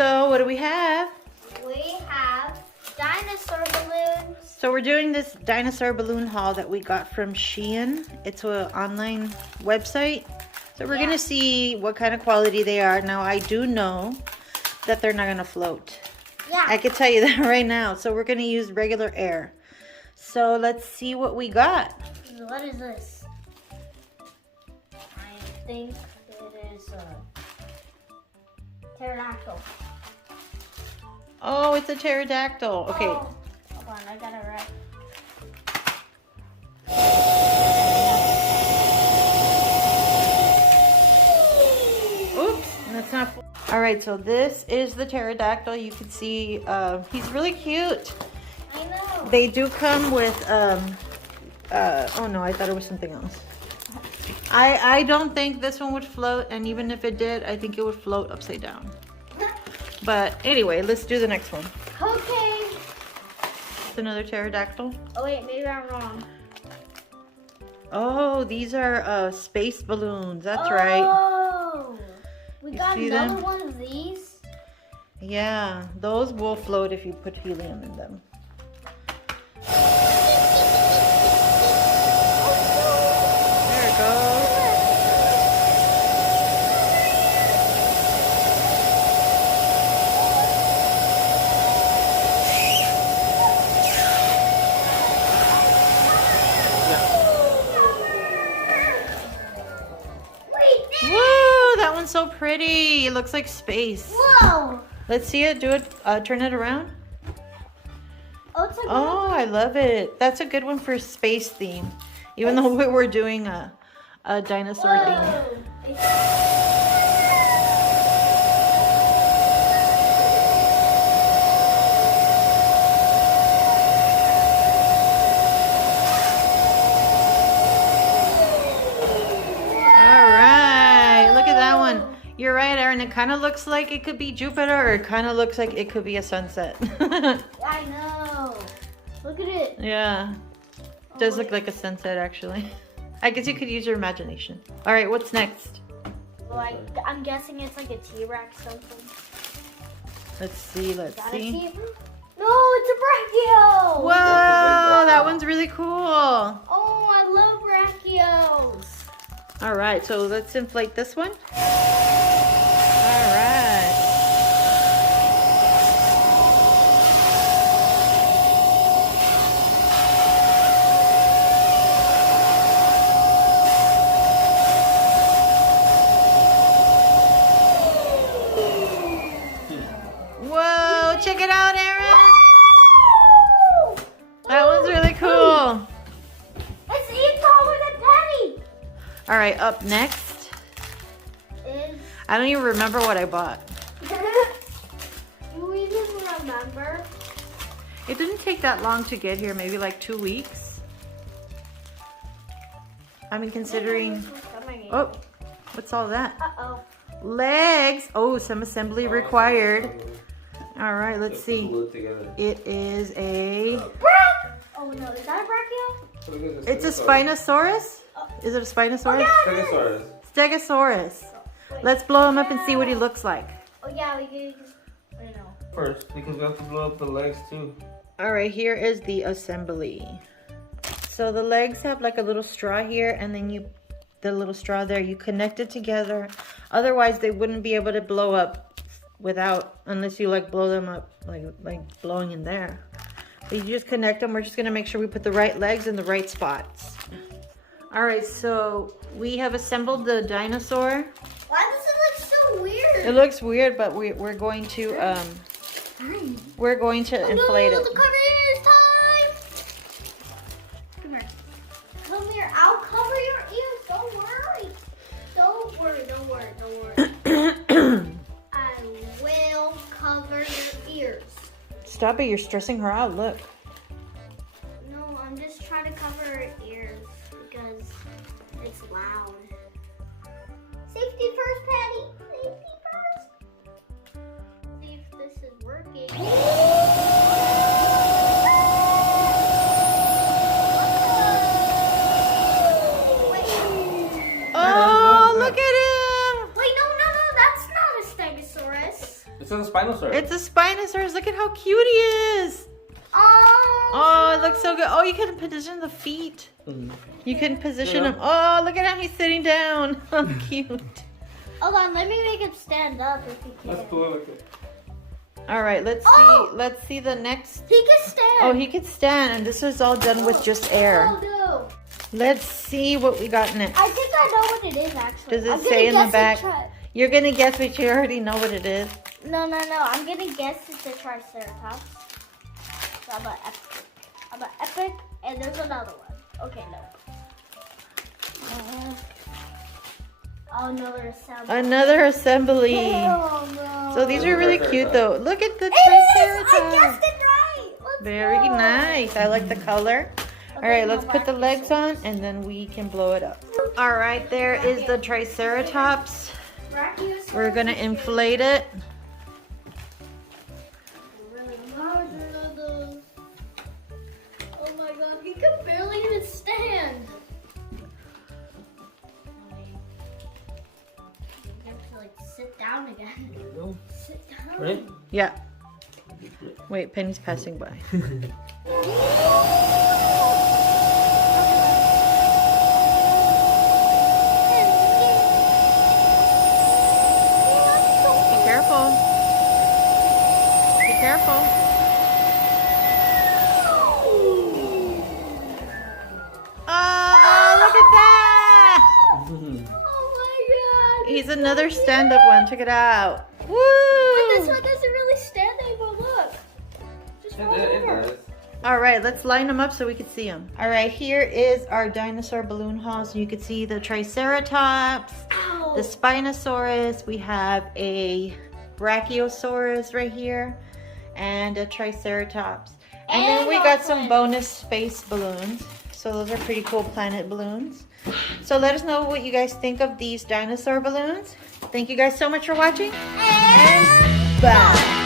So what do we have? We have dinosaur balloons. So we're doing this dinosaur balloon haul that we got from Shein. It's an online website. So we're gonna see what kind of quality they are. Now I do know that they're not gonna float. Yeah. I can tell you that right now. So we're gonna use regular air. So let's see what we got. What is this? I think it is a pterodactyl. Oh, it's a pterodactyl. Okay. Oh, hold on, I got it right. Oops, that's not. All right, so this is the pterodactyl. You can see he's really cute. I know. They do come with oh no, I thought it was something else. I don't think this one would float, and even if it did, I think it would float upside down. But anyway, let's do the next one. Okay. It's another pterodactyl. Oh wait, maybe I'm wrong. Oh, these are space balloons. That's right. Oh, we You got see another them? one of these. Yeah, those will float if you put helium in them. There it goes. Woo, that one's so pretty. It looks like space. Whoa! Let's see it. Do it. Turn it around. Oh, it's like Oh, I love it. That's a good one for space theme. Even though we're doing a dinosaur theme. You're right, Aaron. It kind of looks like it could be Jupiter, or it kind of looks like it could be a sunset. I know. Look at it. Yeah. It does look like a sunset, actually. I guess you could use your imagination. All right, what's next? Like, I'm guessing it's like a T-Rex something. Let's see, let's see. No, it's a Brachio. Whoa, that one's really cool. Oh, I love Brachios. All right, so let's inflate this one. All right. Whoa, check it out, Aaron. That one's really cool. It's even taller than Penny. All right, up next. I don't even remember what I bought. You even remember? It didn't take that long to get here, maybe like 2 weeks. I mean, considering... Oh, what's all that? Uh-oh. Legs. Oh, some assembly required. All right, let's see. It is a... Oh no, is that a Brachio? It's a Spinosaurus? Is it a Spinosaurus? Stegosaurus. Stegosaurus. Let's blow him up and see what he looks like. Oh yeah, we can just, I don't know. First, because we have to blow up the legs too. All right, here is the assembly. So the legs have like a little straw here, and then the little straw there, you connect it together. Otherwise, they wouldn't be able to blow up unless you like blow them up, like blowing in there. So you just connect them. We're just gonna make sure we put the right legs in the right spots. All right, so we have assembled the dinosaur. Why does it look so weird? It looks weird, but we're going to inflate it. The cover ears time. Come here. Come here. I'll cover your ears. Don't worry. Don't worry. Don't worry. Don't worry. I will cover your ears. Stop it! You're stressing her out. Look. No, I'm just trying to cover her ears because it's loud. Safety first, Patty. Safety first. See if this is working. Oh, look at him! Wait, no, that's not a Stegosaurus. It's It's a Spinosaurus. It's a Spinosaurus. Look at how cute he is. Oh, it looks so good. Oh, you can position the feet. You can position him. Oh, look at him. He's sitting down. How cute. Hold on, let me make him stand up if he can. That's cool. Okay. All right, let's see. Let's see the next. He can stand. Oh, he could stand, and this is all done with just air. Oh, no. Let's see what we got next. I think I know what it is, actually. Does it I'm say in gonna the guess back? You're gonna guess, but you already know what it is. No. I'm gonna guess it's a Triceratops. So I'm an epic, and there's another one. Okay, no. Another assembly. Another assembly. Oh, no. So these are really cute, though. Look at the It is! I Triceratops. guessed it right. Let's Very go. nice. I like the color. All right, let's now put the back legs on, and then we can blow it up. All right, there is the Triceratops. Brachiosaurus. We're gonna inflate it. Really larger than those. Oh my god, he can barely even stand. You have to like sit down again. There you go. Sit down. Ready? Yeah. Wait, Penny's passing by. Be careful. Be careful. Oh, look at that! Oh my god. He's another stand-up one. Check it out. Woo! But this one doesn't really stand anymore. Look. Just roll It over. does. All right, let's line them up so we can see them. All right, here is our dinosaur balloon haul. So you can see the Triceratops, Ow. the Spinosaurus. We have a Brachiosaurus right here, and a Triceratops. And then we got some bonus space balloons. So those are pretty cool planet balloons. So let us know what you guys think of these dinosaur balloons. Thank you guys so much for watching. And bye.